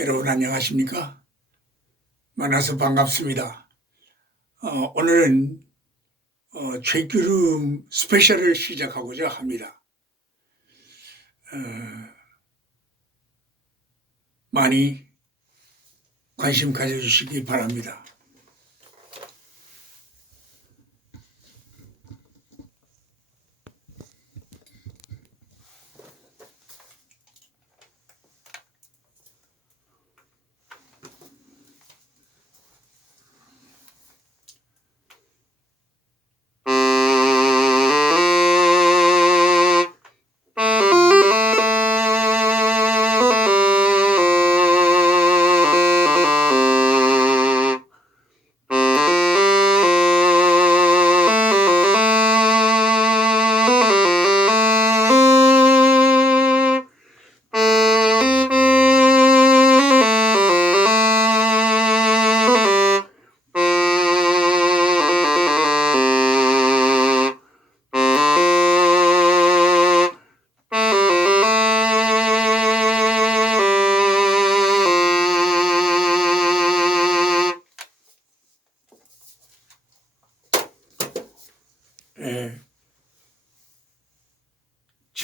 여러분 안녕하십니까? 만나서 반갑습니다. 어, 오늘은 어, 죄기름 스페셜을 시작하고자 합니다. 어, 많이 관심 가져주시기 바랍니다.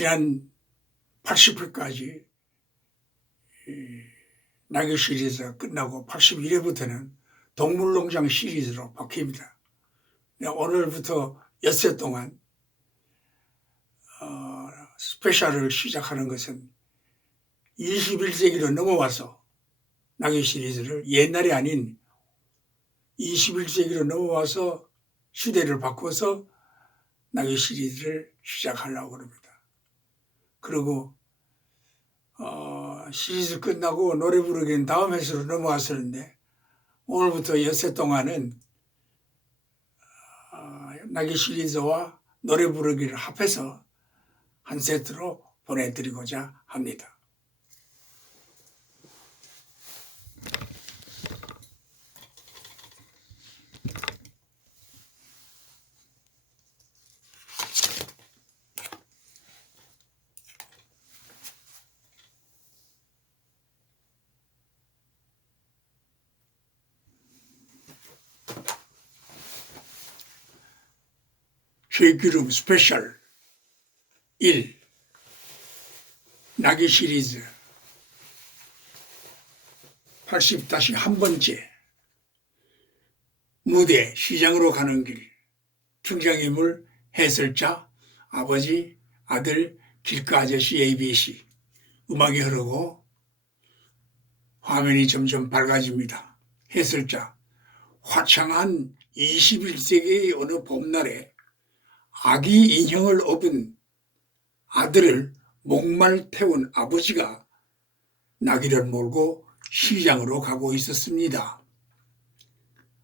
지난 80회까지 낙엽 시리즈가 끝나고 81회부터는 동물농장 시리즈로 바뀝니다. 네, 오늘부터 엿새 동안 어, 스페셜을 시작하는 것은 21세기로 넘어와서 낙엽 시리즈를 옛날이 아닌 21세기로 넘어와서 시대를 바꿔서 낙엽 시리즈를 시작하려고 합니다. 그리고 어, 시리즈 끝나고 노래 부르기는 다음 회수로 넘어왔었는데 오늘부터 엿새 동안은 어, 낙엽 시리즈와 노래 부르기를 합해서 한 세트로 보내드리고자 합니다. 쇠기름 스페셜 1 낙이 시리즈 80-한 번째 무대 시장으로 가는 길 등장인물 해설자 아버지 아들 길가 아저씨 ABC 음악이 흐르고 화면이 점점 밝아집니다. 해설자 화창한 21세기의 어느 봄날에 아기 인형을 업은 아들을 목말 태운 아버지가 나귀를 몰고 시장으로 가고 있었습니다.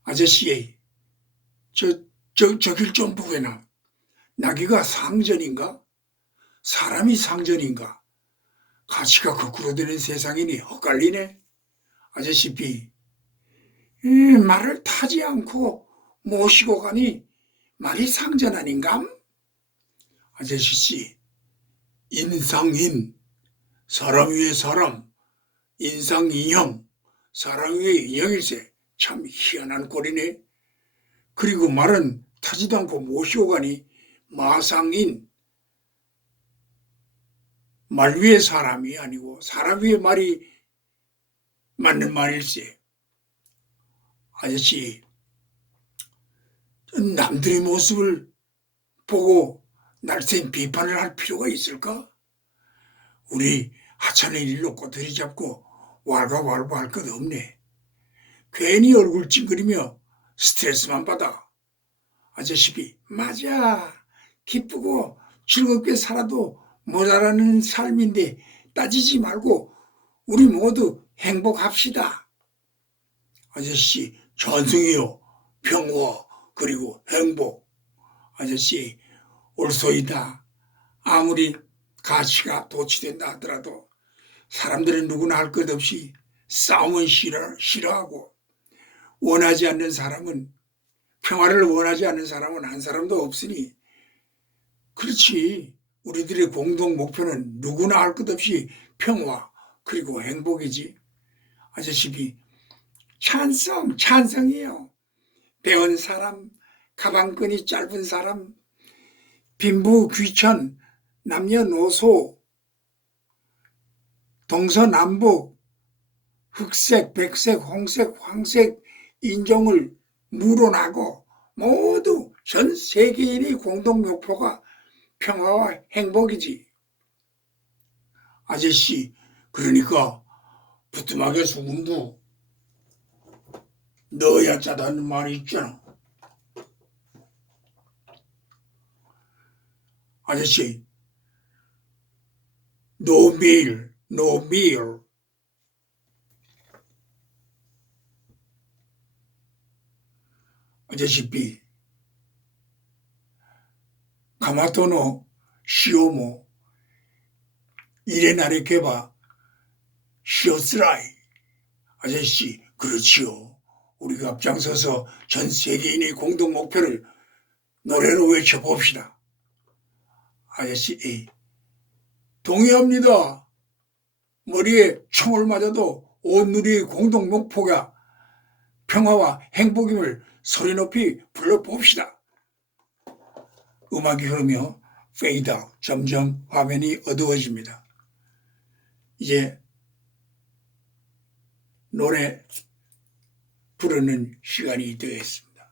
아저씨, 저, 저, 저길 좀 보게나. 나귀가 상전인가? 사람이 상전인가? 가치가 거꾸로 되는 세상이니 헛갈리네. 아저씨 비, 음, 말을 타지 않고 모시고 가니 말이 상전 아닌감? 아저씨 씨, 인상인, 사람 위에 사람, 인상 인형, 사람 위에 인형일세. 참 희한한 꼴이네. 그리고 말은 타지도 않고 모시고 가니 마상인, 말 위에 사람이 아니고 사람 위에 말이 맞는 말일세. 아저씨, 남들의 모습을 보고 날쌘 비판을 할 필요가 있을까? 우리 하찮은 일로 꼬투리 잡고 왈가왈부할 것 없네. 괜히 얼굴 찡그리며 스트레스만 받아. 아저씨비 맞아. 기쁘고 즐겁게 살아도 모자라는 삶인데 따지지 말고 우리 모두 행복합시다. 아저씨 전승이요 평화 그리고 행복. 아저씨 올소이다. 아무리 가치가 도취된다 하더라도 사람들은 누구나 할 것 없이 싸움은 싫어, 싫어하고 원하지 않는 사람은 평화를 원하지 않는 사람은 한 사람도 없으니 그렇지. 우리들의 공동 목표는 누구나 할 것 없이 평화 그리고 행복이지. 아저씨비 찬성, 찬성이에요. 배운 사람, 가방끈이 짧은 사람, 빈부, 귀천, 남녀노소, 동서남북, 흑색, 백색, 홍색, 황색 인종을 물어나고 모두 전 세계인의 공동 목표가 평화와 행복이지. 아저씨, 그러니까 부뚜막에 소금도 넣어야 짜다는 말이 있잖아. 아저씨, no meal, no meal. 아저씨비, 가마토노 시오모, 이레나레 케바, 시오스라이. 아저씨, 그렇지요. 우리가 앞장서서 전 세계인의 공동 목표를 노래로 외쳐봅시다. 아저씨, 에 동의합니다. 머리에 총을 맞아도 온누리의 공동 목표가 평화와 행복임을 소리 높이 불러봅시다. 음악이 흐르며 페이드 점점 화면이 어두워집니다. 이제 노래 부르는 시간이 되었습니다.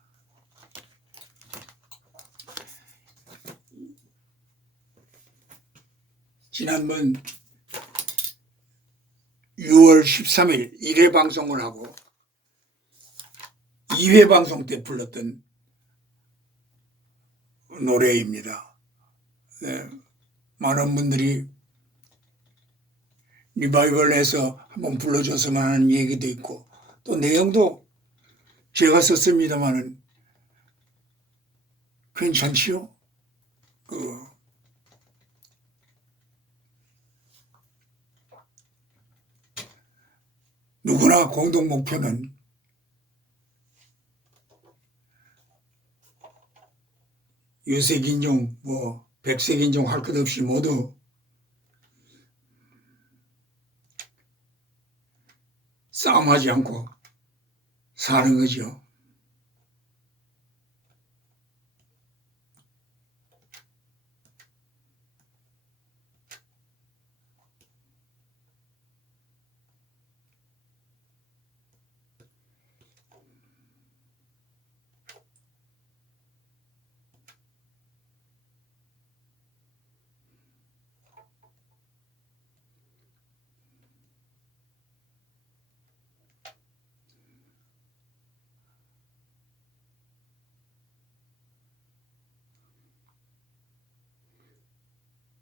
지난번 6월 13일 1회 방송을 하고 2회 방송 때 불렀던 노래입니다. 네, 많은 분들이 리바이벌해서 한번 불러줬으면 하는 얘기도 있고 또 내용도 제가 썼습니다마는 괜찮지요? 그 누구나 공동 목표는 유색 인종, 뭐 백색 인종 할 것 없이 모두 싸움하지 않고 사는 거죠.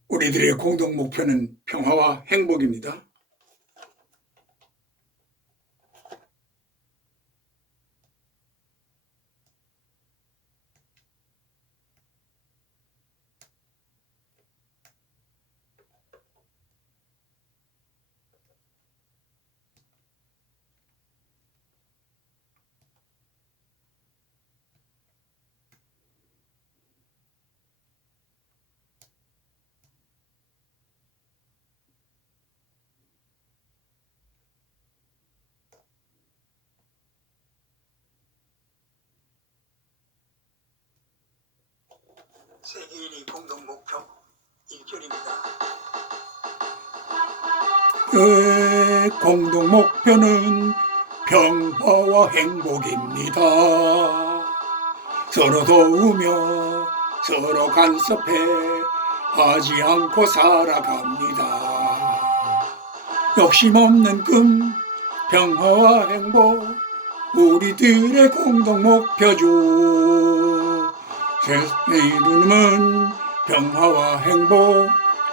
우리들의 공동 목표는 평화와 행복입니다. 세계인의 공동 목표 1절입니다. 그 공동 목표는 평화와 행복입니다. 서로 도우며 서로 간섭해 하지 않고 살아갑니다. 욕심 없는 꿈, 평화와 행복, 우리들의 공동 목표죠. 내 이름은 평화와 행복,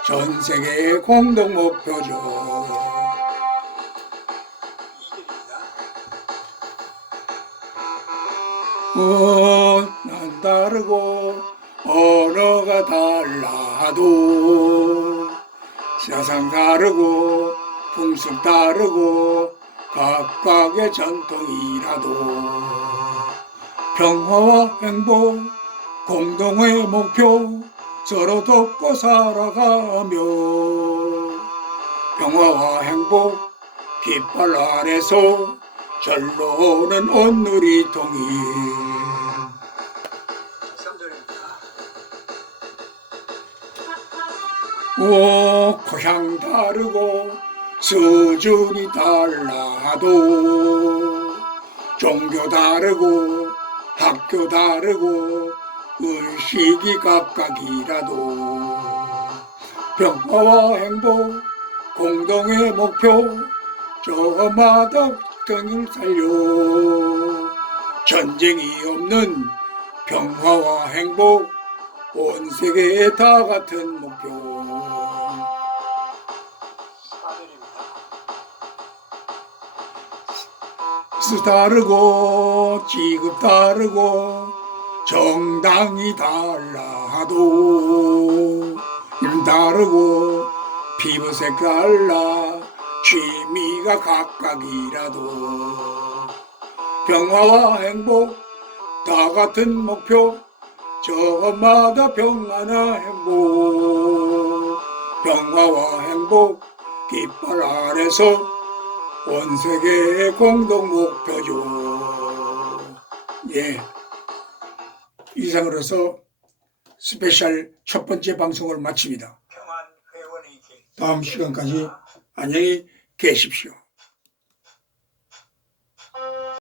전 세계의 공동 목표죠. 어, 난 다르고 언어가 달라도 세상 다르고 풍습 다르고 각각의 전통이라도 평화와 행복 공동의 목표 서로 돕고 살아가며. 평화와 행복 깃발 아래서 절로는 온누리 통일. 오 고향 다르고 수준이 달라도 종교 다르고 학교 다르고 의식이 각각이라도. 평화와 행복 공동의 목표 저마다 정을 살려. 전쟁이 없는 평화와 행복 온 세계에 다 같은 목표. 수 다르고 지급 다르고 정당이 달라도 일 다르고 피부색 달라 취미가 각각이라도 평화와 행복 다 같은 목표 저마다 평화나 행복 평화와 행복 깃발 아래서 온 세계의 공동 목표죠. 예. 이상으로서 스페셜 첫 번째 방송을 마칩니다. 다음 시간까지 안녕히 계십시오.